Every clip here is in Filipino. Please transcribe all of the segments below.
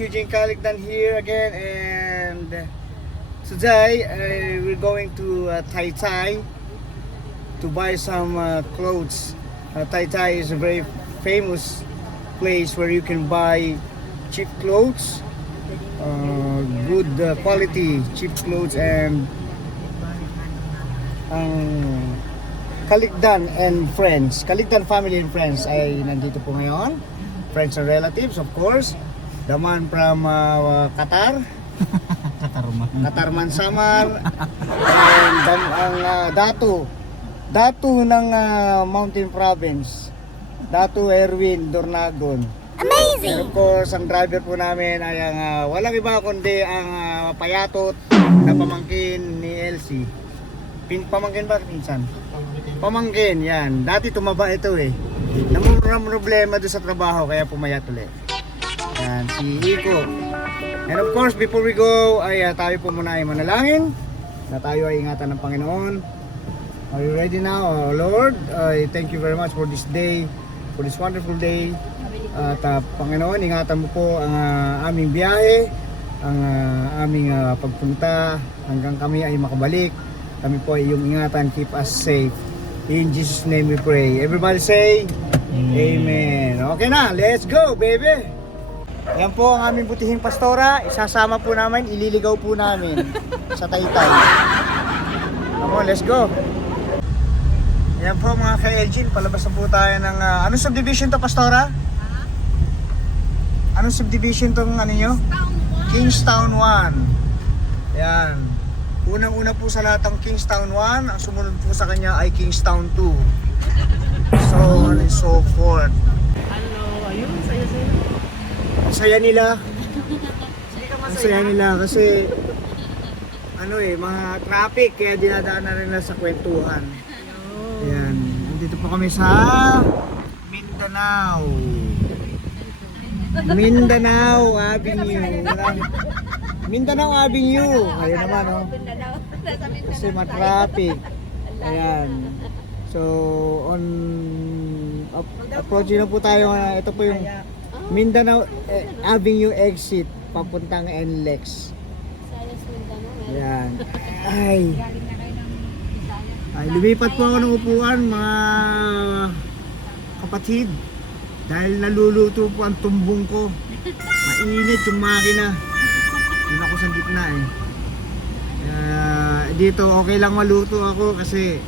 Eugene Caligdan here again, and today we're going to Taytay to buy some clothes. Taytay is a very famous place where you can buy cheap clothes, good quality cheap clothes, and Caligdan and friends, Caligdan family and friends ay nandito po ngayon. Friends and relatives, of course. The man from Qatar, Qatar Samar, and ang Datu ng Mountain Province, Datu Erwin Dornagon. Amazing! And of course, ang driver po namin ay ang walang iba kundi ang payatot na pamangkin ni Elsie. Pamangkin ba minsan? Pamangkin, yan. Dati tumaba ito eh. Namumurang problema doon sa trabaho kaya pumayat ulit. Yan, si Iko. And of course, before we go, ay tayo po muna ay manalangin na tayo ay ingatan ng Panginoon. Are you ready now, Lord? I thank you very much for this day, for this wonderful day. At Panginoon, ingatan mo po ang aming biyahe, ang aming pagpunta hanggang kami ay makabalik. Kami po ay iyong ingatan, keep us safe. In Jesus' name we pray. Everybody say, Amen. Okay na, let's go, baby. Yan po ang aming butihing pastora. Isasama po namin, ililigaw po namin sa Taytay. Come on, let's go. Yan po mga ka-Elgin, palabas na po tayo ng... anong subdivision to, pastora? Anong subdivision tong ano nyo? Kingstown 1. Yan. Unang-una po sa lahat ang Kingstown 1, ang sumunod po sa kanya ay Kingstown 2. So on and so forth. Ayun, saya-saya. Ang saya nila. Ang saya nila kasi mga traffic kaya dinadaan na rin sa kwentuhan. Ayan, dito po kami sa Mindanao. Mindanao Avenue. Mindanao Avenue. Ayun naman, oh. Kasi matraffic. Ayan. So, approaching na po tayo. Ito po yung Mindanao Avenue exit papuntang NLEX. Ayan. Ay, lumipat po ako ng upuan, mga kapatid. Dahil naluluto po ang tumbong ko. Mainit yung makina. Doon ako sa gitna eh. Dito okay lang maluto ako kasi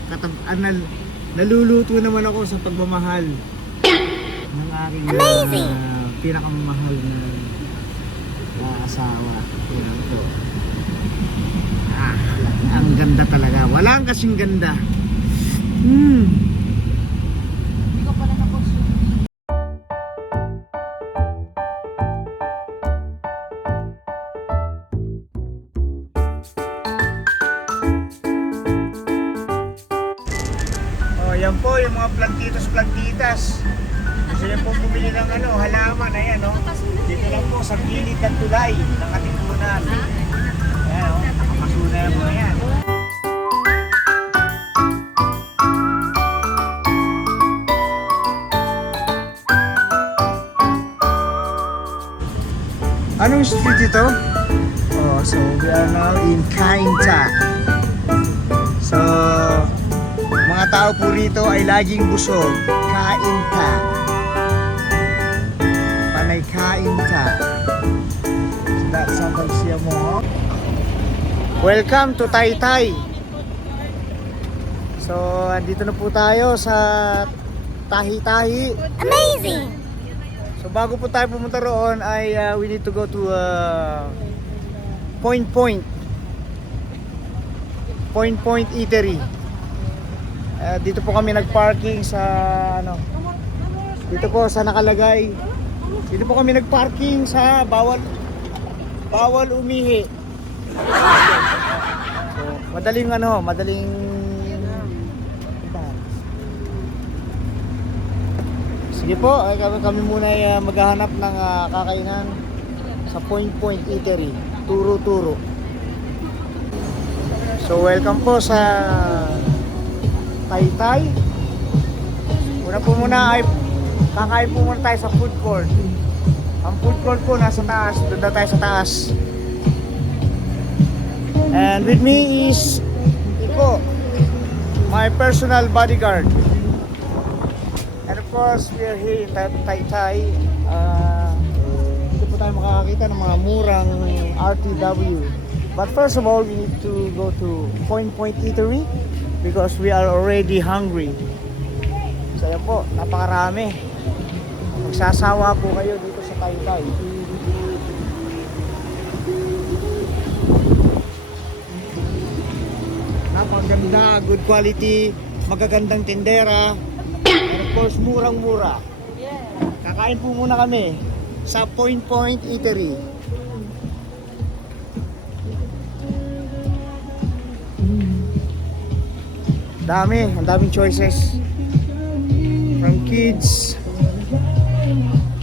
naluluto naman ako sa pagmamahal ng aking pinakamahal na asawa. Ito. Ang ganda talaga. Walang kasing ganda. Yan po yung mga plantitas. Gusto niyo po bumili ng halaman, ayan dito lang po sa gilid ng tulay ng ating punan. Ayan makasuna yan po yan. Anong street ito? So we are now in Cainta. So mga tao po rito ay laging busog. Kain ka. Panay kain ka. So that's something siya mo. Welcome to Taytay. So andito na po tayo sa Tahi-Tahi. Amazing! So bago po tayo pumunta roon ay we need to go to Point Eatery. Dito po kami nagparking sa dito po sa nakalagay. Dito po kami nagparking sa bawal umihi. So, madaling sige po, kami muna ay maghahanap ng kakainan sa Point Eatery. Turo. So welcome po sa Taytay. Una po muna ay kakain po muna tayo sa food court. Ang food court po nasa taas. Doon na tayo sa taas. And with me is Iko, my personal bodyguard. And of course, we are here in Taytay. Dito po tayo makakakita ng mga murang RTW. But first of all, we need to go to Point Eatery because we are already hungry. So yan po, napakarami. Magsasawa po kayo dito sa Taytay. Napakaganda, good quality, magagandang tindera, and of course, murang-mura. Kakain po muna kami sa Point Eatery. Ang daming choices. From kids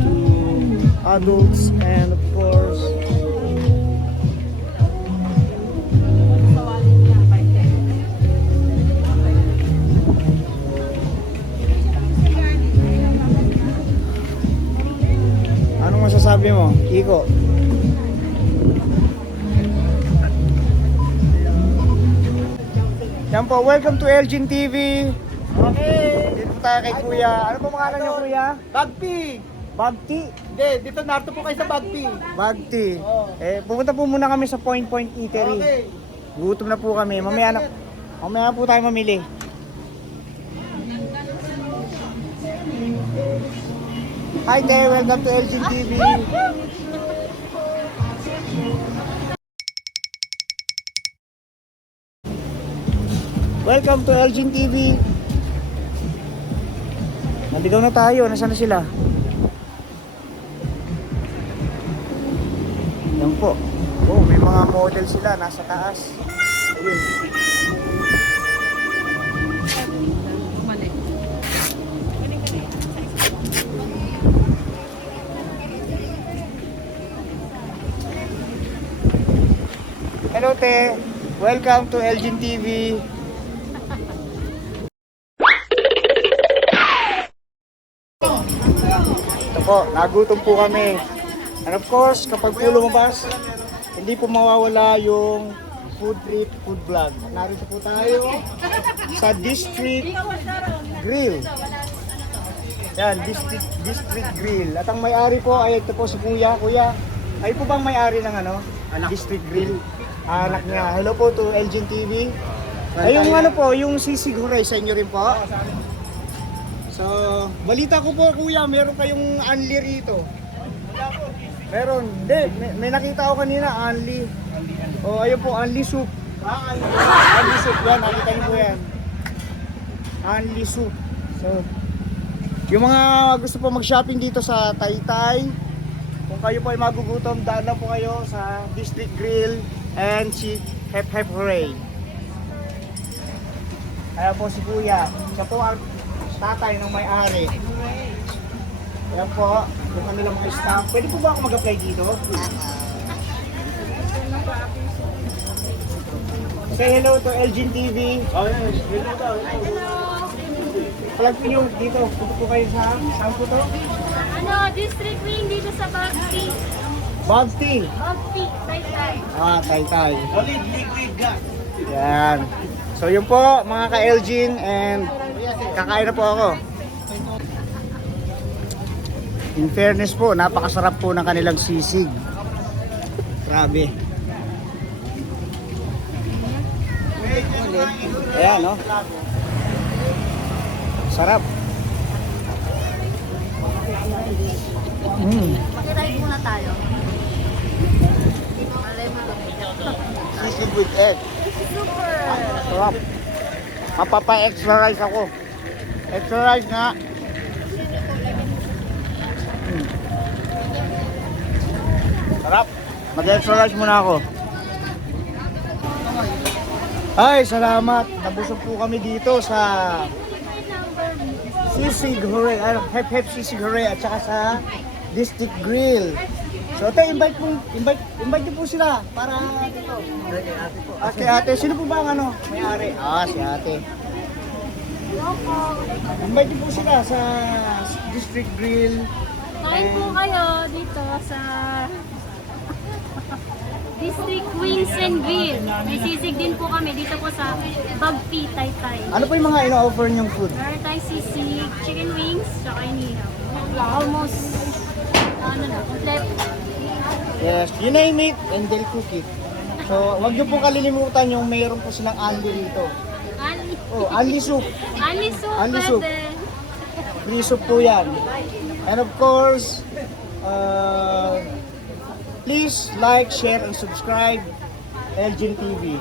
to adults and of course anong masasabi mo, Iko? Yan po, welcome to Elgin TV. Okay. Dito tayo kay Kuya. Ano po pangalan niyo, Kuya? Bagpi. Bagti. Hindi, dito narito po kayo sa Bagpi. Bagti. Oo. Pupunta po muna kami sa Point Eatery. Okay. Gutom na po kami. Mamaya po tayo mamili. Hi there, welcome to Elgin TV. Welcome to Elgin TV. Naligaw na tayo. Nasaan na sila? Yan po. Oh, may mga model sila nasa taas. Ayun. Hello te. Welcome to Elgin TV. Ito po, nagutom po kami. And of course, kapag po lumabas, hindi po mawawala yung food trip, food vlog. Narito po tayo sa District Grill. Yan, District Grill. At ang may-ari po ay ito po si Kuya. Kuya, ay po bang may-ari ng District Grill? Anak niya. Hello po to Elgin TV. Ay yung po, yung sisig huray sa inyo rin po. So, balita ko po Kuya, meron kayong unli rito. Meron. Hindi, may nakita ko kanina, unli. O, ayun po, unli soup. Unli soup, yan, nakita niyo po yan. Unli soup. So, yung mga gusto po mag-shopping dito sa Taytay, kung kayo po ay magugutom, daan na po kayo sa District Grill and si Hep Hooray. Kaya po si Kuya, siya po ang tatay ng may-ari. Ayan po, yung kanilang mga staff. Pwede po ba ako mag-apply dito? Say hello to Elgin TV. Plug po nyo dito. Punta po kayo sa, saan po to? District Wing dito sa Bagti. Bagti. Bagti, Taytay. Taytay. Yan. So yun po mga ka-Elgin and kakain na po ako. In fairness po, napakasarap po ng kanilang sisig. Grabe. Ayan, no? Sarap. Mag-ride muna tayo. Sisig with egg. Super! Sarap. Mapapa-extra rice ako. Extra rice nga. Sarap. Mag-extra rice muna ako. Ay, salamat. Nabusog po kami dito sa Sisig Hooray. Hep Hep Sisig Hooray at saka sa District Grill. So, invite niyo po sila para dito. Kay ate. Sino po ba ang may-ari? Si ate. Invite niyo po sila sa District Grill Kain po kayo dito sa District Wings and Grill. May sisig din po kami dito po sa Bagpi, Taytay. Ano po yung mga ino-offer niyong food? Meron tayong sisig, chicken wings, tsaka inihaw. Almost, complete. Yes, you name it and they'll cook it. So, wag niyo po kalilimutan yung mayroon po silang Anli rito. Ali. Oh, Anli soup. Ali soup, Ali soup. pwede. Free soup po yan. And of course, please like, share, and subscribe Elgin TV.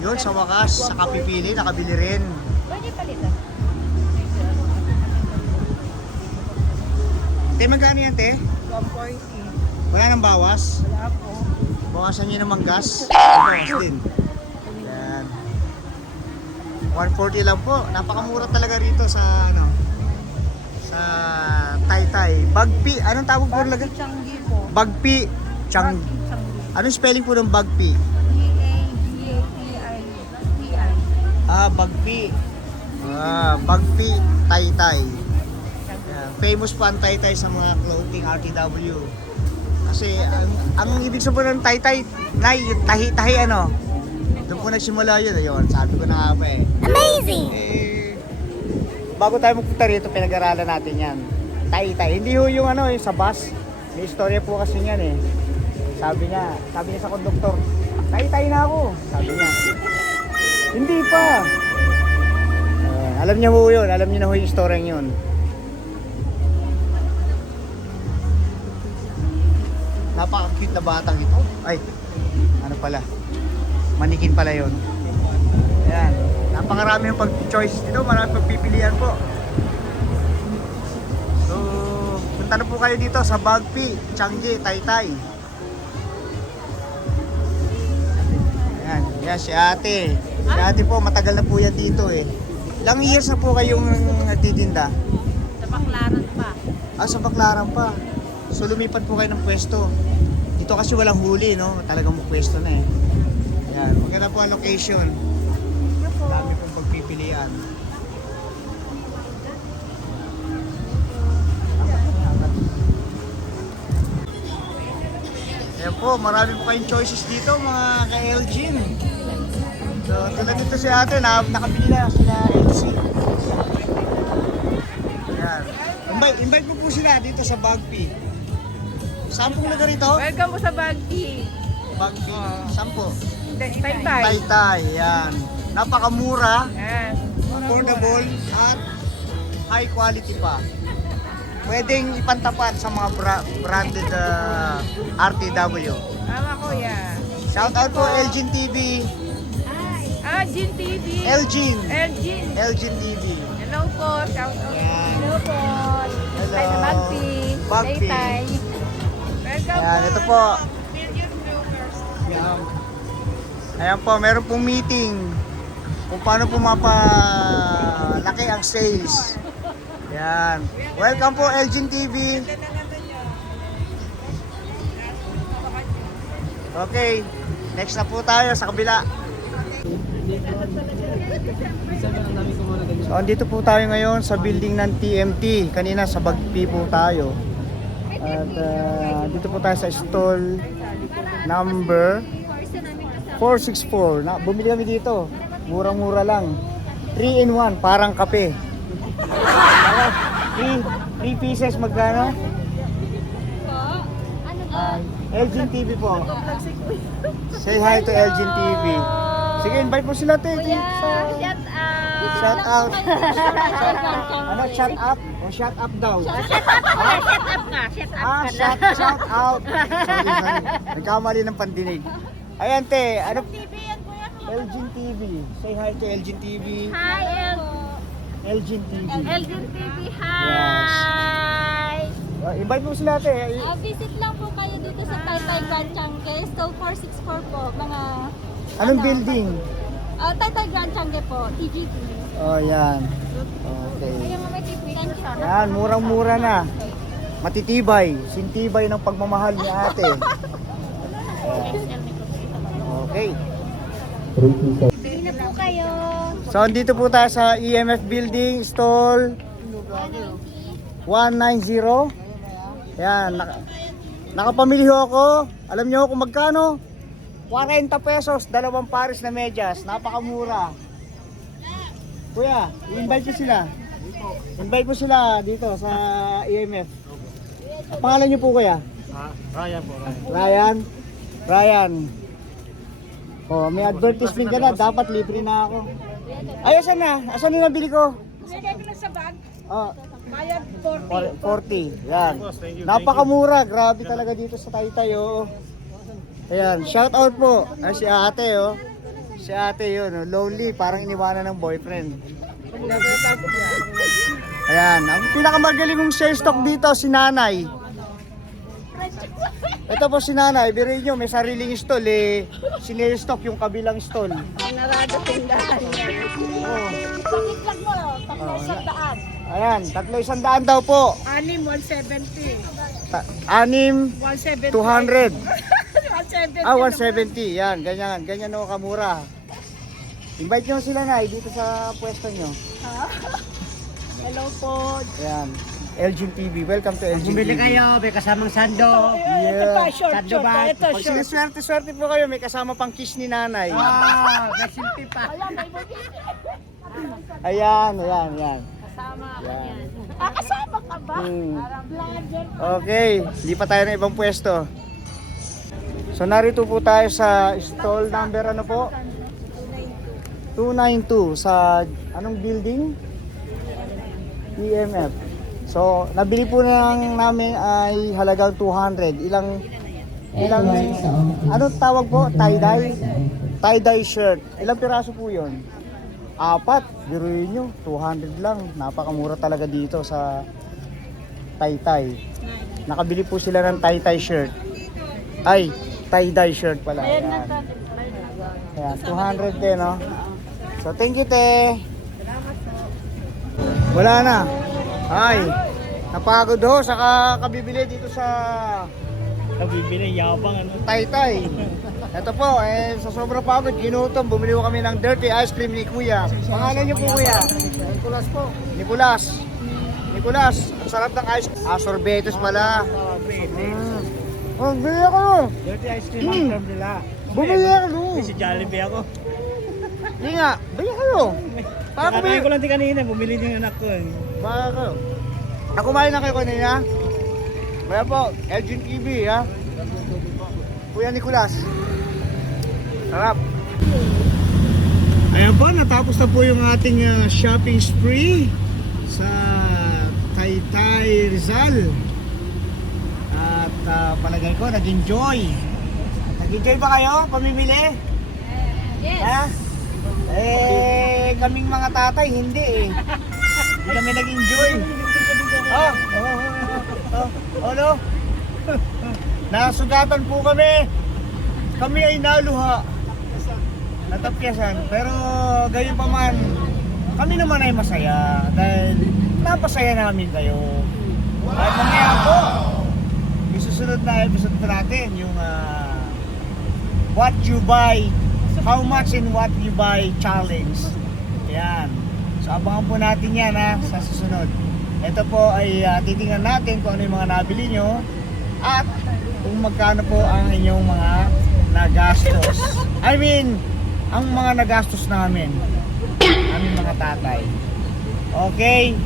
Yun, sa wakas, sa kapipili, nakabili rin. Pwede palitan. Te, magkano yan, te? 140. Wala nang bawas? Wala po. Bawasan nyo naman gas. Bawas din. Yan. 140 lang po. Napakamura talaga rito sa ano, sa Taytay. Bagpi. Anong tawag po talaga? Changi po. Bagpi. Chang. Changi. Anong spelling po ng Bagpi? B-A-G-A-P-I-P-I. Bagpi. Bagpi Taytay. Yan. Famous po ang Taytay sa mga clothing RTW. Kasi ang ibig sabihin ng Taytay, Nay, yung tahi-tahi ano. Doon po nagsimula yun. Ayun, sabi ko na nga pa eh. Amazing! Bago tayo magpunta rito, pinag-aralan natin yan. Taytay. Hindi ho yung ano, yung sa bus. May istorya po kasi yan eh. Sabi niya sa konduktor, Taytay na ako. Sabi niya. Hindi pa. Alam niya ho yun. Alam niya na ho yung istorya yun. Napaka-cute na batang ito. Ay, ano pala? Manikin pala yun. Ayan. Napakarami yung pag-choice dito. Marami pagpipilian po. So, punta na po kayo dito sa Bagpi, Changi, Taytay. Ayan. Yan si ate. Si ate po, matagal na po yan dito eh. Ilang years na po kayong nagtitinda? Sa Baclaran pa. Sa Baclaran pa. So lumipat po kayo ng pwesto. Dito kasi walang huli, no? Talagang pwesto na eh. Ayan, maganda po ang location. Dami pong pagpipilian. Ayan po, marami po kayong choices dito mga ka-Elgin. So tulad dito si ate, nakabili na sila LC. Ayan. Invite mo po sila dito sa Bagpi. Saan pong lugar ito? Welcome po sa Bagpi. Bagpi. Saan po? Taytay. Taytay. Yan. Napakamura, Yes. affordable, at high quality pa. Pwedeng ipantapat sa mga branded RTW. Tama kuya. Shout out po Elgin TV. Jin TV. Elgin. Elgin. Elgin TV. Hello po. Shout out. Yan. Hello po. Hello. Ay, sa Bagpi. Bagpi. Taytay. Welcome Ayan, po. ito po. Million viewers. Yan. Ayan po, meron pong meeting kung paano po mapalaki ang sales. Yan. Welcome po Elgin TV. Okay, next na po tayo sa kabila. So, andito po tayo ngayon sa building ng TMT. Kanina sa Bagpi po tayo. At dito po tayo sa stall number 464. Bumili kami dito. Murang-mura lang. 3 in 1, parang kape. 3 pieces magkano? Elgin TV po. Say hi to Elgin TV. Sige, invite mo sila, te. Shout out. Ano, shout up? O shout up daw? Shout out. Sorry. Nagkamali ng pandinig. Ayan, te. Ano? Elgin TV. Say hi to Elgin TV. Hi, Elgin TV. Elgin TV. Hi! Invite mo sila, te. Visit lang po kayo dito sa Taytay Grand Changi. Stall 464 po. Mga... Anong building? Taytay Grand Changi po. TGP. Oh, yan. Okay. May tipitan siya. Yan, murang-mura na. Matitibay. Sintibay ng pagmamahal ni ate. Okay. po kayo. So, andito po tayo sa EMF Building, stall 190. Yan, nakapamili ho ako. Alam niyo kung magkano? 40 pesos, dalawang pares na medyas. Napakamura. Kuya, invite mo sila. Invite mo sila dito sa EMF. Ang pangalan niyo po kuya? Ryan po. Ryan? Ryan. Oh, may advertisement ka na. Dapat libre na ako. Ay, asan na? Asan yung nabili ko? Sige ko na sa bag. Oh, Bayad 40. 40. Yan. Napakamura. Grabe talaga dito sa Taytay, oh. Ayan, shout out po. Ay, si ate, oh. Si ate yun, oh. Lonely. Parang iniwanan ng boyfriend. Ayan. Ang pinakamagaling kong share stock dito, si nanay. Ito po si nanay. Biruin nyo, may sariling stall, eh. Sinare stock yung kabilang stall. Narado tindahan. Oh. Pakitlag mo, tatlo isang daan. Ayan, 300 daw po. Anim, 170. 6, 170. 200. 170. Ah, 170. Yan, ganyan. Ganyan o kamura. Invite nyo sila na dito sa pwesto nyo. Hello po. Ayan. Elgin TV. Welcome to Elgin Bumili TV. kayo, may kasamang sando. Ito pa, short, Sando short. ba? Ito, Pag short. siniswerte-swerte po kayo, may kasama pang kiss ni nanay. May silpi pa. Ayan. Kasama ako Yan. yan. Kasama ka ba? Vlogger. Okay, lipat tayo ng ibang pwesto. So narito po tayo sa stall number ano po? 292 sa anong building? EMF. So nabili po namin ay halagang 200. Ilang ano tawag po? Tie-dye? Tie-dye shirt. Ilang piraso po 'yon? 4. Biruin nyo, 200 lang. Napakamura talaga dito sa Taytay. Nakabili po sila ng tie-dye shirt. Ay, tie-dye shirt pala. Ayan. Ayan, 200 din, no? So, thank you, te. Wala na. Ay, napagod ho sa kabibili dito sa Kabibili, yabang ano. Taytay. Ito po, sa sobrang pagod, ginutom, bumili ko kami ng dirty ice cream ni Kuya. Pangalan niyo po, Kuya? Nicolas po. Nicolas, ang sarap ng ice cream. Sorbetes pala. Oh, bili ako. Dirty ice cream ang term nila. Bumili ako. Si Jollibee ako. Hindi nga, bili kayo. Baka Nakatayin bumili. ko lang din kanina, bumili din yung anak ko. Baka kayo. Kumain na kayo kanina? Kaya po, Elgin TV, ha? Kuya Nicolas. Sarap. Ayan po, natapos na po yung ating shopping spree sa Taytay Rizal. At palagay ko, nag-enjoy. Nag-enjoy ba kayo? Pamimili? Yes. Ha? Kaming mga tatay, hindi eh. Hindi kami nag-enjoy. Ano? Nasugatan po kami. Kami ay naluha. Natapyasan. Pero gayon pa man, kami naman ay masaya. Dahil napasaya namin kayo. At mamaya po, yung susunod na episode po natin, yung what you buy, how much and what you buy challenge. Yan. So abangan po natin yan sa susunod. Ito po ay titingnan natin kung ano yung mga nabili nyo at kung magkano po ang inyong mga nagastos. I mean, ang mga nagastos namin. Aming mga tatay. Okay?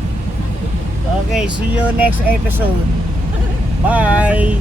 Okay, see you next episode. Bye!